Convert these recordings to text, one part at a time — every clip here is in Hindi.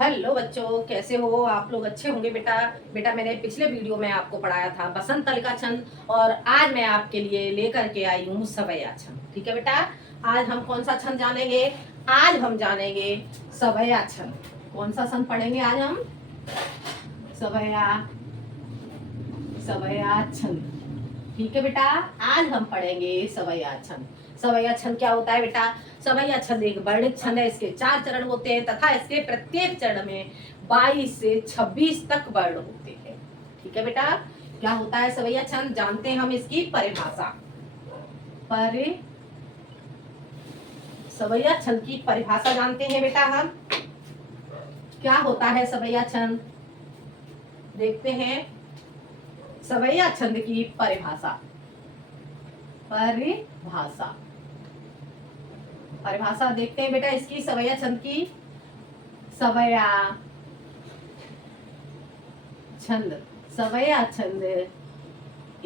हेलो बच्चों, कैसे हो आप लोग? अच्छे होंगे बेटा। बेटा मैंने पिछले वीडियो में आपको पढ़ाया था बसंत तल का छंद, और आज मैं आपके लिए लेकर के आई हूँ सवैया छंद। ठीक है बेटा, आज हम कौन सा छंद जानेंगे? आज हम जानेंगे सवैया छंद। कौन सा छंद पढ़ेंगे आज हम? सवैया सवैया छंद। ठीक है बेटा, आज हम पढ़ेंगे सवैया छंद। सवैया छंद क्या होता है बेटा? सवैया छंद एक वर्णित छंद है। इसके 4 चरण होते हैं तथा इसके प्रत्येक चरण में 22 से 26 तक वर्ण होते हैं। ठीक है बेटा, क्या होता है सवैया छंद? जानते हैं हम इसकी परिभाषा। पर सवैया छंद की परिभाषा जानते हैं बेटा हम। क्या होता है सवैया छंद? देखते हैं सवैया छंद की परिभाषा। परिभाषा परिभाषा देखते हैं बेटा इसकी, सवैया छंद की। सवैया छंद सवैया छंद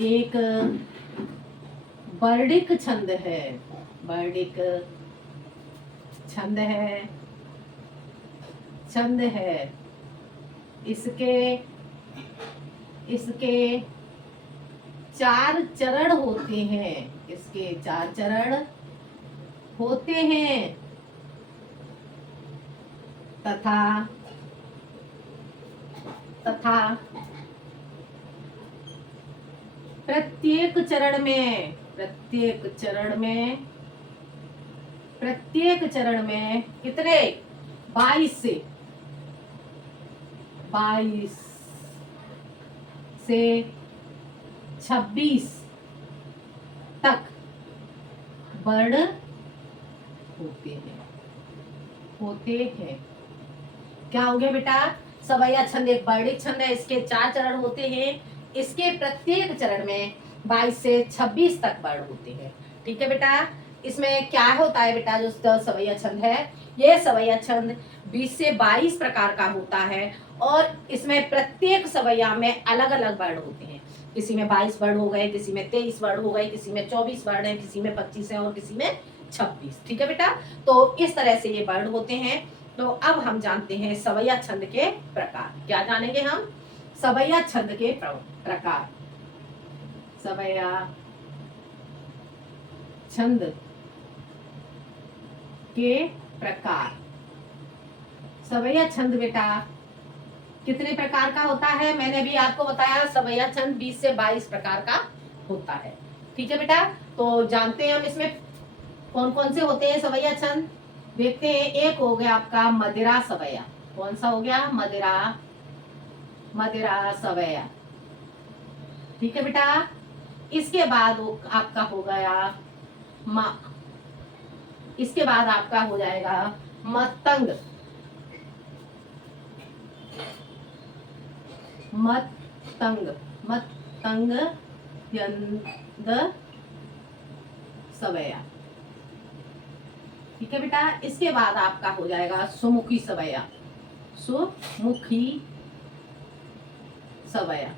एक वर्णिक छंद है। वर्णिक छंद है। इसके इसके 4 चरण होते हैं। इसके 4 चरण होते हैं तथा तथा प्रत्येक चरण में कितने? 22 से 26 तक वर्ण होते हैं। क्या हो गया बेटा? सवैया छंद एक वर्णिक छंद है। इसके 4 चरण होते हैं। इसके प्रत्येक चरण में 22 से 26 तक वर्ण होते हैं। ठीक है बेटा, इसमें क्या होता है बेटा? जो सवैया छंद है, ये सवैया छंद 20 से 22 प्रकार का होता है, और इसमें प्रत्येक सवैया में अलग अलग वर्ण होते हैं। किसी में 22 वर्ण हो गए, किसी में 23 वर्ण हो गए, किसी में 24 वर्ण है, किसी में 25 है, और किसी में 26। ठीक है बेटा, तो इस तरह से ये वर्ण होते हैं। तो अब हम जानते हैं सवैया छंद के प्रकार। क्या जानेंगे हम? सवैया छंद के प्रकार। सवैया छंद के प्रकार। सवैया छंद बेटा कितने प्रकार का होता है? मैंने भी आपको बताया सवैया छंद 20 से 22 प्रकार का होता है। ठीक है बेटा, तो जानते हैं हम इसमें कौन कौन से होते हैं सवैया छंद। देखते हैं। एक हो गया आपका मदिरा सवैया। कौन सा हो गया? मदिरा सवैया। ठीक है बेटा, इसके बाद आपका हो गया इसके बाद आपका हो जाएगा मतंग। मतंग मतंग यंद सवैया। ठीक है बेटा, इसके बाद आपका हो जाएगा सुमुखी सवैया। सुमुखी सवैया।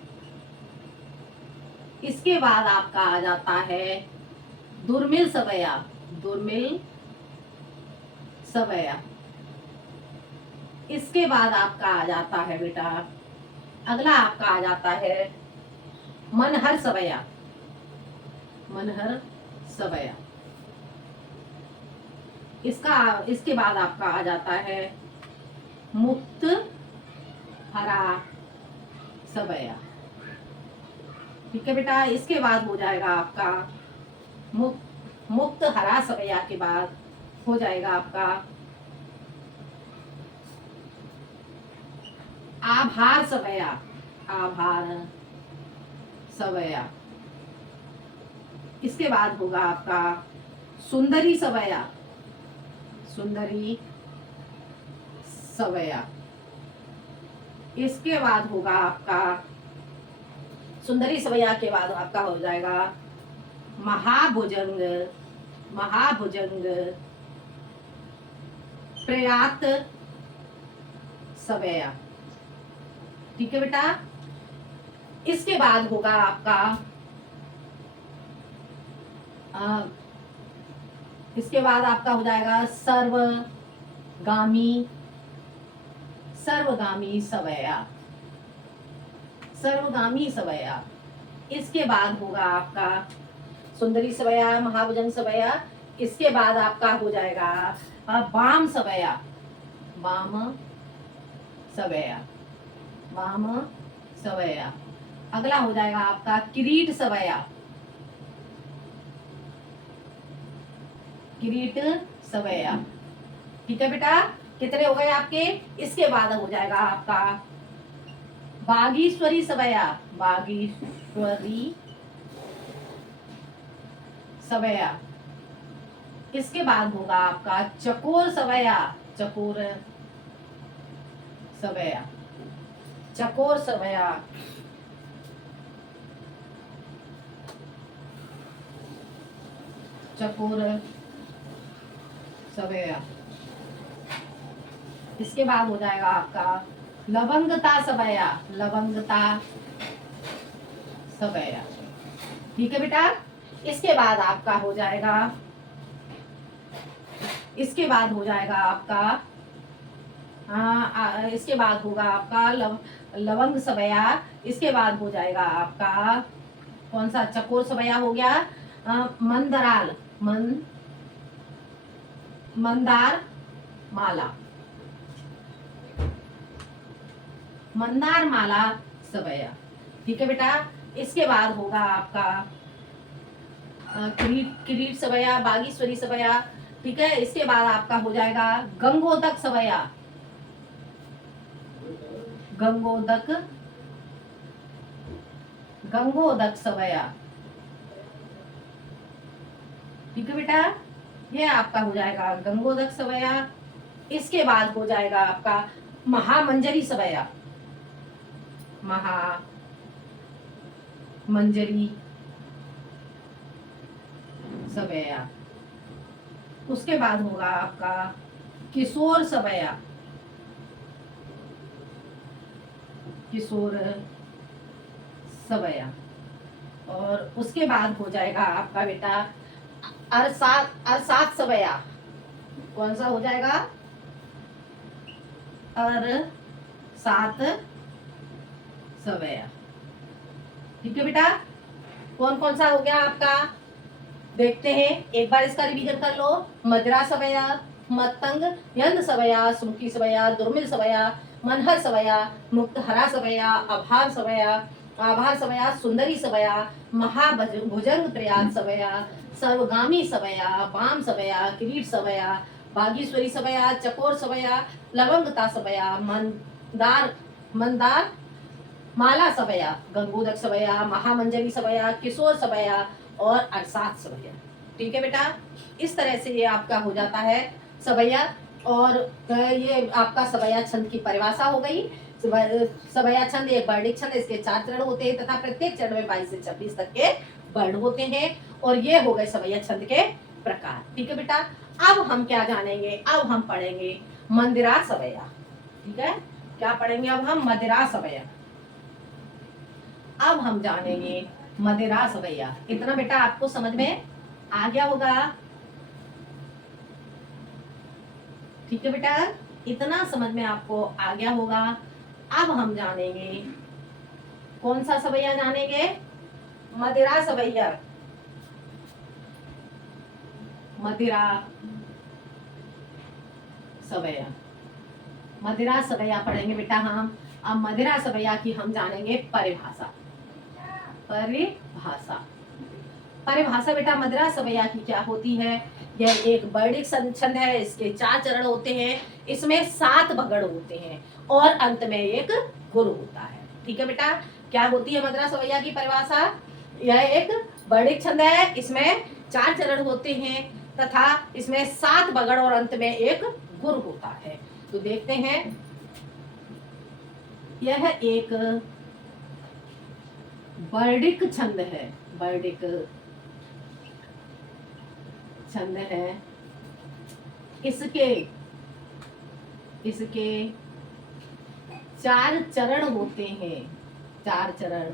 इसके बाद आपका आ जाता है दुर्मिल सवैया। दुर्मिल सवैया। इसके बाद आपका आ जाता है बेटा, अगला आपका आ जाता है मनहर सवैया। मनहर सवैया। इसके बाद आपका आ जाता है मुक्त हरा सवैया। ठीक है बेटा, इसके बाद हो जाएगा आपका मुक्त हरा सवैया के बाद हो जाएगा आपका आभार सवैया। आभार सवैया। इसके बाद होगा आपका सुंदरी सवैया। सुंदरी सवैया। इसके बाद होगा आपका सुंदरी सवैया के बाद आपका हो जाएगा महाभुजंग। महाभुजंग प्रयात सवैया। ठीक है बेटा, इसके बाद होगा आपका इसके बाद आपका हो जाएगा सर्वगामी सर्वगामी सवया, सर्वगामी सवया। इसके बाद होगा आपका सुंदरी सवया, महाभुजंग सवया। इसके बाद आपका हो जाएगा वाम सवया, वाम सवया, वाम सवया। अगला हो जाएगा आपका किरीट सवया, किरीट सवया। ठीक है बेटा, कितने हो गए आपके? इसके बाद हो जाएगा आपका बागीश्वरी सवया, बागीश्वरी सवया। इसके बाद होगा आपका चकोर सवया, चकोर सवया, चकोर सवया। चकोर सवया। इसके बाद हो जाएगा आपका लवंगता सवया, लवंगता सवया। ठीक है बेटा, इसके बाद आपका हो जाएगा, इसके बाद हो जाएगा आपका इसके बाद होगा आपका लवंग सवया। इसके बाद हो जाएगा आपका कौन सा? चकोर सवया हो गया। मंदराल, मंदार माला, मंदार माला सवया। ठीक है बेटा, इसके बाद होगा आपका किरीट सवया, बागीश्वरी सवया। ठीक है, इसके बाद आपका हो जाएगा गंगोदक सवया, गंगोदक, गंगोदक सवया। ठीक है बेटा, ये आपका हो जाएगा गंगोदक सवया। इसके बाद हो जाएगा आपका महामंजरी सवया, महामंजरी सवया। उसके बाद होगा आपका किशोर सवया, किशोर सवया। और उसके बाद हो जाएगा आपका बेटा अरसात, अरसात सवया। कौन सा हो जाएगा? अरसात सवया। ठीक है बेटा, कौन कौन सा हो गया आपका? देखते हैं, एक बार इसका रिवीजन कर लो। मदिरा सवया, मतंग, यंद सवया, सुमुखी सवया, दुर्मिल सवया, मनहर सवया, मुक्तहरा सवया, आभार सवया, आभार सवया, सुंदरी सवया, महाभुजंग प्रयाग सवया, सर्वगामी सवया, वाम सवया, किरीट सवया, बागीश्वरी सवया, चकोर सवया, लवंगता सवया, मंदार माला सवया, गंगोदक सवया, महामंजरी सवया, किशोर सवया और अरसात सवया। ठीक है बेटा, इस तरह से ये आपका हो जाता है सवैया। और ये आपका सवैया छंद की परिभाषा हो गई। सवैया छंद एक वर्णिक छंद, इसके 4 चरण होते हैं तथा प्रत्येक चरण में 22 से 26 तक के वर्ण होते हैं। और ये हो गए सवैया छंद के प्रकार। ठीक है बेटा, अब हम क्या जानेंगे? अब हम पढ़ेंगे मंदिरा सवैया। ठीक है, क्या पढ़ेंगे अब हम? मदिरा सवैया। अब हम जानेंगे मदिरा सवैया। इतना बेटा आपको समझ में आ गया होगा? ठीक है बेटा, इतना समझ में आपको आ गया होगा। अब हम जानेंगे कौन सा सवैया जानेंगे? मदिरा सवैया, मदिरा सवैया, मदिरा सवैया पढ़ेंगे बेटा हम। अब मदिरा सवैया की हम जानेंगे परिभाषा। परिभाषा, परिभाषा बेटा मदिरा सवैया की क्या होती है? यह एक वर्णिक छंद है, इसके 4 चरण होते हैं, इसमें 7 बगड़ होते हैं और अंत में एक गुरु होता है। ठीक है बेटा, क्या होती है मदिरा सवैया की परिभाषा? यह एक वर्णिक छंद है, इसमें 4 चरण होते हैं तथा इसमें 7 बगड़ और अंत में एक गुरु होता है। तो देखते हैं, यह एक वर्णिक छंद है, वर्णिक छंद है। इसके 4 चरण होते हैं, 4 चरण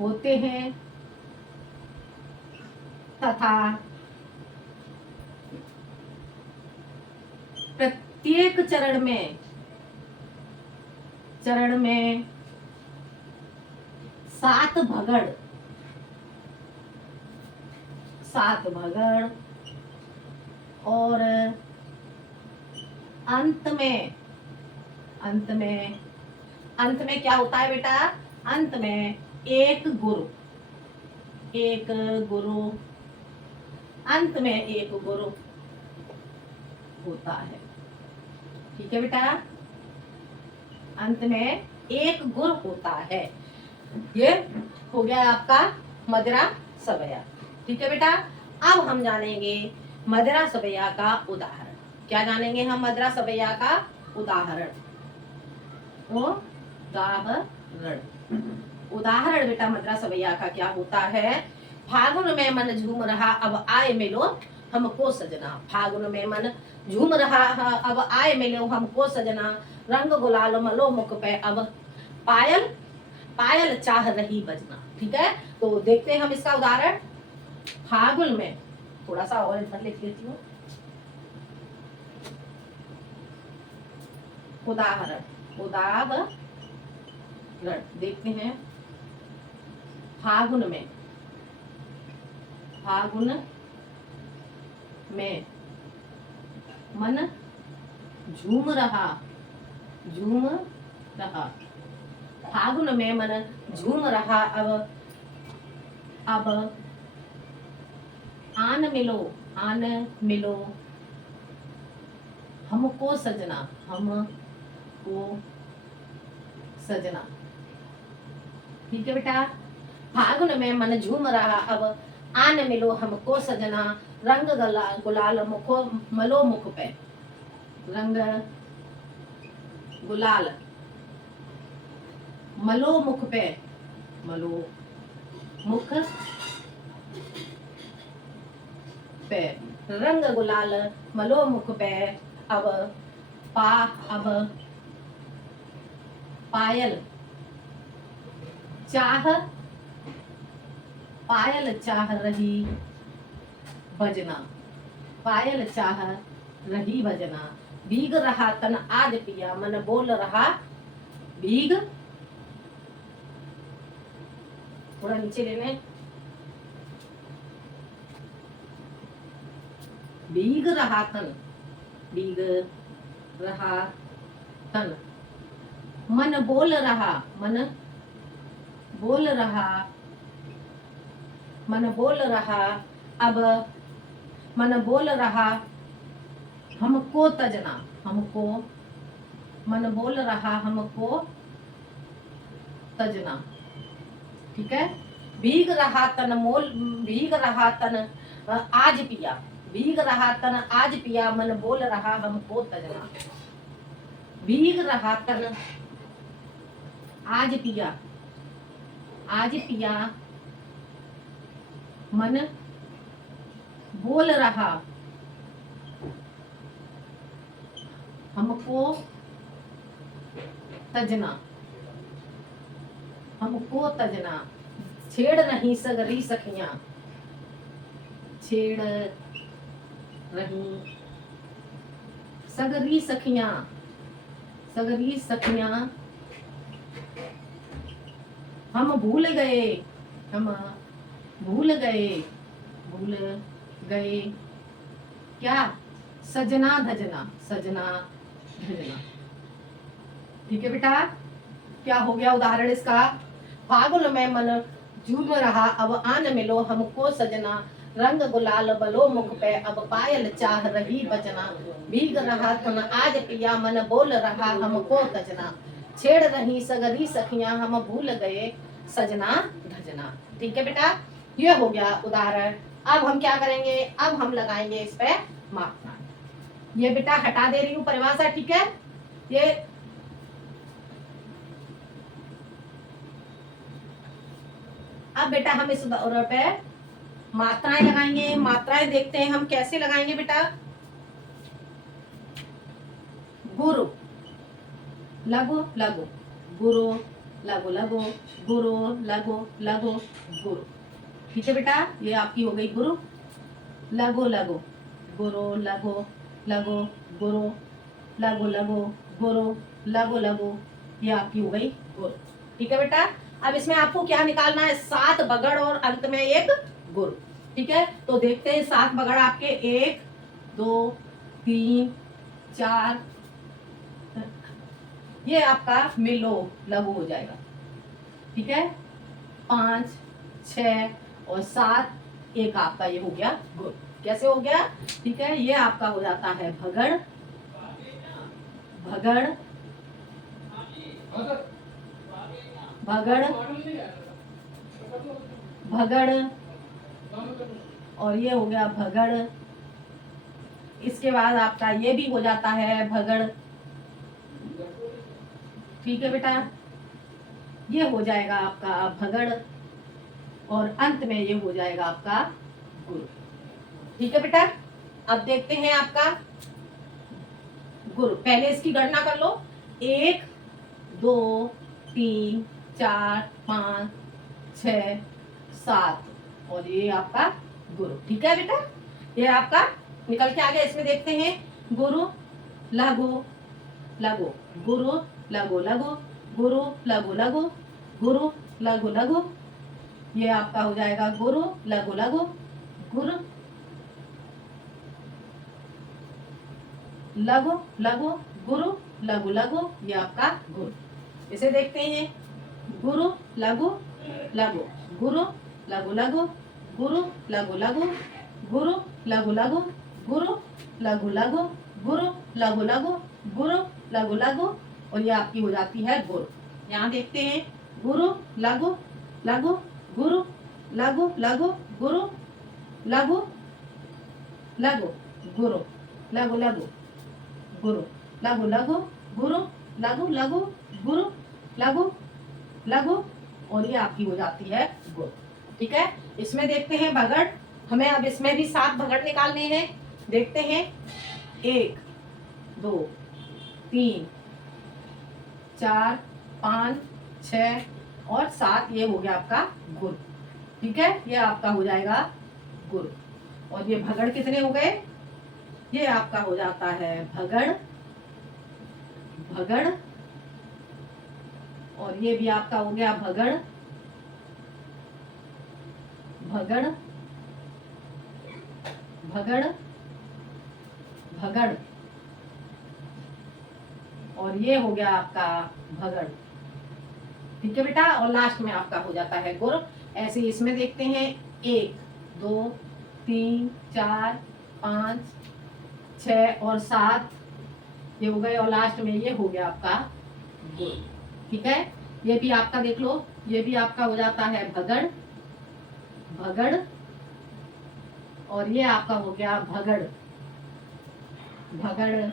होते हैं तथा प्रत्येक चरण में चरण में 7 भगड़, 7 भगड़, और अंत में, अंत में, अंत में क्या होता है बेटा? अंत में एक गुरु, एक गुरु, अंत में एक गुरु होता है। ठीक है बेटा, अंत में एक गुरु होता है। ये हो गया आपका मदिरा सवैया। ठीक है बेटा, अब हम जानेंगे मदिरा सवैया का उदाहरण। क्या जानेंगे हम मदिरा सवैया का उदाहरण? उदाहरण, उदाहरण बेटा मदिरा सवैया का क्या होता है? फागुन में मन झूम रहा अब आए मिलो हमको सजना, फागुन में मन झूम रहा अब आए मिलो हमको सजना, रंग गुलाल मलो मुख पे अब पायल, पायल चाह रही बजना। ठीक है, तो देखते हैं हम इसका उदाहरण। फागुन में, थोड़ा सा और इधर लिख लेती हूँ। उदाहरण, उदाहरण देखते हैं। फागुन में, फागुन में मन झूम रहा, झूम रहा, फागुन में मन झूम रहा अब आन मिलो, आन मिलो हमको सजना, हमको सजना। ठीक है बेटा, फागुन में मन झूम रहा अब आन मिलो हमको सजना, रंग गुलाल मुखो मलो मुख पे, रंग गुलाल मलो मुख पे, मलो मुख पे, रंग गुलाल मलो मुख पे अब अब पायल चाह, पायल चाह रही बजना, पायल चाह रही बजना, भीग रहा तन आज पिया मन बोल रहा, भीग, थोड़ा नीचे लेने, भीग रहा तन, भीग रहा तन, मन बोल रहा, मन बोल रहा, मन बोल रहा अब, मन बोल रहा हमको तजना, हमको, मन बोल रहा हमको तजना। ठीक है, भीग रहा तन मोल, भीग रहा तन आज पिया, भीग रहा तन आज पिया मन बोल रहा हमको तजना, भीग रहा तन आज पिया, आज पिया मन बोल रहा हमको तजना, हमको तजना, छेड़ नहीं सगरी सखियां, छेड़ रही सगरी सखियां, सगरी सखियां हम भूल गए, हम भूल गए, भूल गए क्या? सजना धजना, सजना धजना। ठीक है बेटा, क्या हो गया उदाहरण इसका? फागुन में मन झूम रहा अब आन मिलो हमको सजना, रंग गुलाल बलो मुख पे अब पायल चाह रही बजना, भीग रहा तन आज पिया मन बोल रहा हमको तजना, छेड़ रही सगरी सखियां हम भूल गए सजना धजना। ठीक है बेटा, ये हो गया उदाहरण। अब हम क्या करेंगे? अब हम लगाएंगे इस पे मात्रा। ये बेटा हटा दे रही हूँ परिभाषा। ठीक है, ये अब बेटा हम इस उदाहरण पे मात्राएं लगाएंगे। मात्राएं देखते हैं हम कैसे लगाएंगे बेटा। गुरु, लघु लघु, गुरु लघु लघु, गुरु लघु लघु, गुरु। ठीक है बेटा, ये आपकी हो गई गुरु, लघु लघु, गुरु लघु लघु, गुरु लघु लघु, गुरु लघु लघु, ये आपकी हो गई गुर। ठीक है बेटा, अब इसमें आपको क्या निकालना है, 7 बगड़ और अंत में एक गुर। ठीक है, तो देखते हैं 7 बगड़ आपके 1 2 3 4, ये आपका मिलो लघु हो जाएगा। ठीक है, 5 6 और 7, एक आपका ये हो गया गुर। कैसे हो गया, ठीक है, ये आपका हो जाता है भगड़, भगड़, भगड़, भगड़, और ये हो गया भगड़। इसके बाद आपका ये भी हो जाता है भगड़। ठीक है बेटा, ये हो जाएगा आपका भगड़ और अंत में ये हो जाएगा आपका गुर। ठीक है बेटा, अब देखते हैं आपका गुर। पहले इसकी गणना कर लो, 1 2 3 4 5 6 7 और ये आपका गुरु। ठीक है बेटा, ये आपका निकल के आ गया। इसमें देखते हैं गुरु लघु लघु, गुरु लघु लघु, गुरु लघु लघु, गुरु लघु लघु, ये आपका हो जाएगा गुरु लघु लघु, गुरु लघु लघु, गुरु लघु लघु, ये आपका गुरु। इसे देखते हैं गुरु लघु लघु, गुरु लघु लघु, गुरु लघु लघु, गुरु लघु लघु, गुरु लघु लघु, गुरु लघु लघु, गुरु लघु लघु, और ये आपकी हो जाती है गुरु। यहाँ देखते हैं गुरु लघु लघु, गुरु लघु लघु, गुरु लघु लघु, गुरु लघु लघु, गुरु लघु लघु, गुरु लघु लघु, गुरु लघु लघु, और ये आपकी हो जाती है गुरु। ठीक है, इसमें देखते हैं भगड़। हमें अब इसमें भी 7 भगड़ निकालने हैं। देखते हैं 1 2 3 4 5 6 और 7, ये हो गया आपका गुरु। ठीक है, ये आपका हो जाएगा गुरु। और ये भगड़ कितने हो गए, ये आपका हो जाता है भगड़, भगड़, और ये भी आपका हो गया भगड़, भगड़, भगड़, भगड़, और ये हो गया आपका भगड़। ठीक है बेटा, और लास्ट में आपका हो जाता है गुर। ऐसे इसमें देखते हैं 1 2 3 4 5 6 और 7, ये हो गए, और लास्ट में ये हो गया आपका गुर। ठीक है, ये भी आपका देख लो, ये भी आपका हो जाता है भगड़, भगड़, और ये आपका हो गया भगड़, भगड़,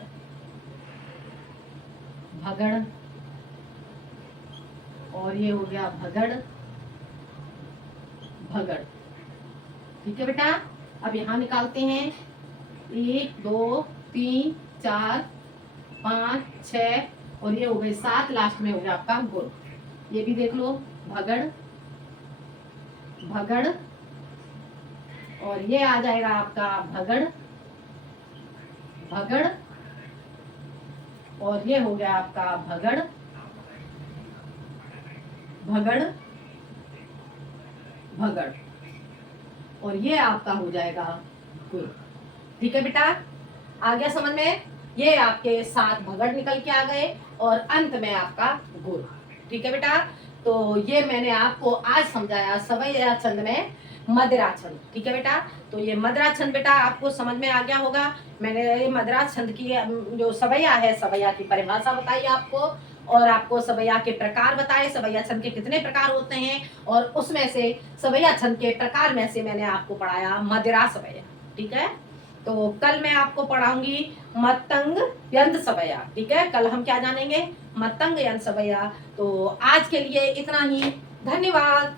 भगड़, और ये हो गया भगड़, भगड़। ठीक है बेटा, अब यहाँ निकालते हैं 1 2 3 4 5 6 और ये हो गए 7, लास्ट में हो गया आपका गुर। ये भी देख लो, भगड़, भगड़, और ये आ जाएगा आपका भगड़, भगड़, और ये हो गया आपका भगड़, भगड़, भगड़, और ये आपका हो जाएगा गुर। ठीक है बेटा, आ गया समझ में? ये आपके 7 भगड़ निकल के आ गए और अंत में आपका गुर। ठीक है बेटा, तो ये मैंने आपको आज समझाया सवैया छंद में मदिरा छंद। ठीक है बेटा, तो ये मदिरा छंद बेटा आपको समझ में आ गया होगा। मैंने ये मदिरा छंद की जो सवैया है, सवैया की परिभाषा बताई आपको, और आपको सवैया के प्रकार बताए, सवैया छंद के कितने प्रकार होते हैं, और उसमें से सवैया छंद के प्रकार में से मैंने आपको पढ़ाया मदिरा सवैया। ठीक है, तो कल मैं आपको पढ़ाऊंगी मतंग यंत्र सवैया। ठीक है, कल हम क्या जानेंगे? मतंग यंत्र सवैया। तो आज के लिए इतना ही, धन्यवाद।